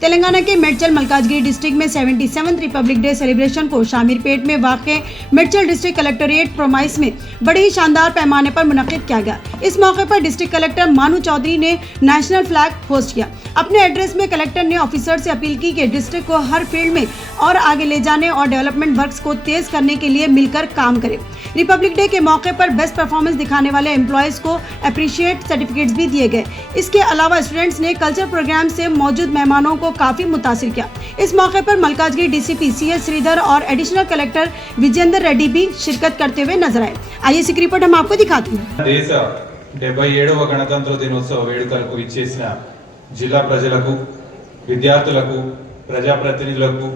तेलंगाना के मेडचल मलकाजगिरी डिस्ट्रिक्ट में 77th Republic day celebration को शामीरपेट में वाक़ मेडचल डिस्ट्रिक्ट कलेक्ट्रेट प्रोमाइस में बड़े ही शानदार पैमाने पर मुनक़िद किया गया। इस मौके पर डिस्ट्रिक्ट कलेक्टर मानू चौधरी ने नेशनल फ्लैग होस्ट किया। अपने एड्रेस में कलेक्टर ने ऑफिसर से अपील की कि डिस्ट्रिक्ट को हर फील्ड में और आगे ले जाने और डेवलपमेंट वर्क्स को तेज करने के लिए मिलकर काम करें। रिपब्लिक डे के मौके पर बेस्ट परफॉर्मेंस दिखाने वाले एम्प्लॉयज़ को अप्रिशिएट सर्टिफिकेट्स भी दिए गए। इसके अलावा स्टूडेंट्स ने कल्चर प्रोग्राम से मौजूद मेहमानों को काफी मुतासिर किया। इस मौके पर मलकाजगिरी डीसीपी CS श्रीधर और एडिशनल कलेक्टर विजेंद्र रेड्डी भी शिरकत करते हुए नजर आए। आइए इसी रिपोर्ट हम आपको दिखाते हैं। देश 77వ గణతంత్ర దినోత్సవ వేడుకలకు ఇచ్చేసిన జిల్లా ప్రజలకు, విద్యార్థులకు, ప్రజాప్రతినిధులకు,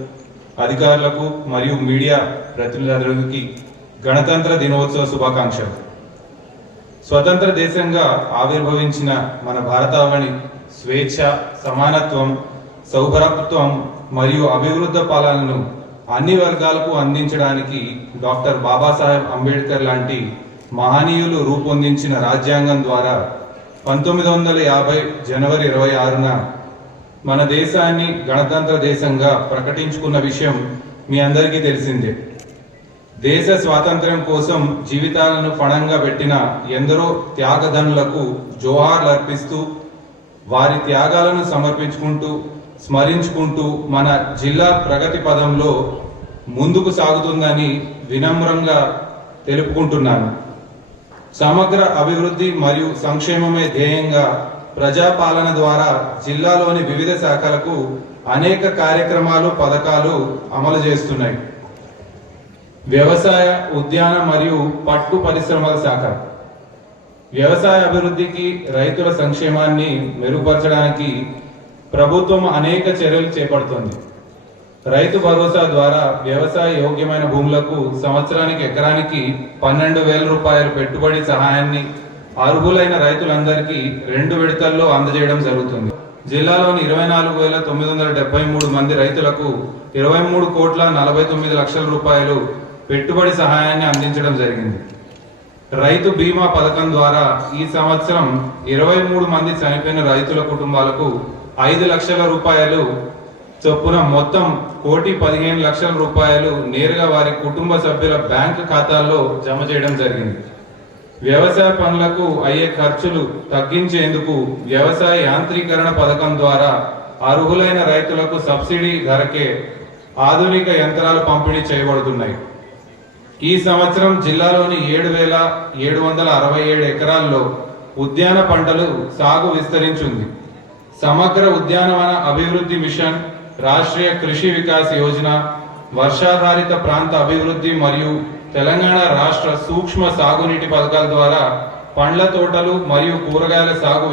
అధికారులకు మరియు మీడియా ప్రతినిధులందరికీ గణతంత్ర దినోత్సవ శుభాకాంక్షలు। స్వతంత్ర దేశంగా ఆవిర్భవించిన మన భారతావని స్వేచ్ఛ, సమానత్వం, సౌభ్రాతృత్వం మరియు అభివృద్ధి పాలనను అన్ని వర్గాలకు అందించడానికి డాక్టర్ బాబాసాహెబ్ అంబేద్కర్ లాంటి మహనీయులు రూపొందించిన రాజ్యాంగం ద్వారా 1950 జనవరి 26న మన దేశాన్ని గణతంత్ర దేశంగా ప్రకటించుకున్న విషయం మీ అందరికీ తెలిసిందే। దేశ స్వాతంత్ర్యం కోసం జీవితాలను పణంగా పెట్టిన ఎందరో త్యాగధనులకు జోహార్లు అర్పిస్తూ వారి త్యాగాలను సమర్పించుకుంటూ స్మరించుకుంటూ మన జిల్లా ప్రగతి పదంలో ముందుకు సాగుతుందని వినమ్రంగా తెలుపుకుంటున్నాను। సమగ్ర అభివృద్ధి మరియు సంక్షేమమే ధ్యేయంగా ప్రజాపాలన ద్వారా జిల్లాలోని వివిధ శాఖలకు అనేక కార్యక్రమాలు, పథకాలు అమలు చేస్తున్నాయి। వ్యవసాయ, ఉద్యాన మరియు పట్టు పరిశ్రమల శాఖ వ్యవసాయ అభివృద్ధికి, రైతుల సంక్షేమాన్ని మెరుగుపరచడానికి ప్రభుత్వం అనేక చర్యలు చేపడుతుంది। రైతు భరోసా ద్వారా వ్యవసాయ యోగ్యమైన భూములకు సంవత్సరానికి ఎకరానికి 12,000 రూపాయలు పెట్టుబడి సహాయాన్ని అర్హులైన రైతులందరికీ 2 విడతల్లో అందజేయడం జరుగుతుంది। జిల్లాలోని 24,973 మంది రైతులకు 23,49,00,000 రూపాయలు పెట్టుబడి సహాయాన్ని అందించడం జరిగింది। రైతు బీమా పథకం ద్వారా ఈ సంవత్సరం 23 మంది చనిపోయిన రైతుల కుటుంబాలకు 5 లక్షల రూపాయలు చొప్పున మొత్తం 1,15,00,000 రూపాయలు నేరుగా వారి కుటుంబ సభ్యుల బ్యాంకు ఖాతాల్లో జమ చేయడం జరిగింది। వ్యవసాయ పనులకు అయ్యే ఖర్చులు తగ్గించేందుకు వ్యవసాయ యాంత్రీకరణ పథకం ద్వారా అర్హులైన రైతులకు సబ్సిడీ ధరకే ఆధునిక యంత్రాలు పంపిణీ చేయబడుతున్నాయి। ఈ సంవత్సరం జిల్లాలోని 7,767 ఎకరాల్లో ఉద్యాన పంటలు సాగు విస్తరించింది। సమగ్ర ఉద్యానవన అభివృద్ధి మిషన్, రాష్ట్రీయ కృషి వికాస్ యోజన, వర్షాధారిత ప్రాంత అభివృద్ధి మరియు తెలంగాణ రాష్ట్ర సూక్ష్మ సాగునీటి పథకాల ద్వారా పండ్ల తోటలు మరియు కూరగాయల సాగు